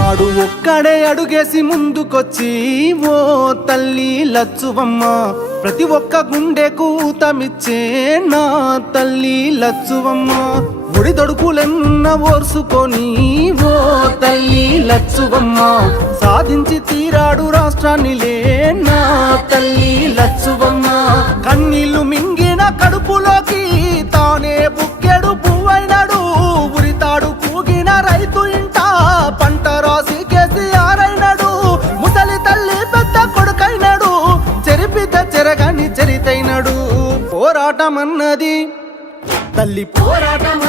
నాడు ఒక్కడే అడుగేసి ముందుకొచ్చి ఓ తల్లి లచ్చువమ్మ ప్రతి ఒక్క గుండెకు తమిచ్చే నా తల్లి లచ్చువమ్మ. ఒడిదొడుకులెన్న ఓర్సుకొని ఓ తల్లి లచ్చువమ్మ సాధించి తీరాడు రాష్ట్రాన్ని లే నా తల్లి లచ్చువమ్మ. చెరిపిత చరితైనడు. పోరాటం అన్నది తల్లి పోరాటం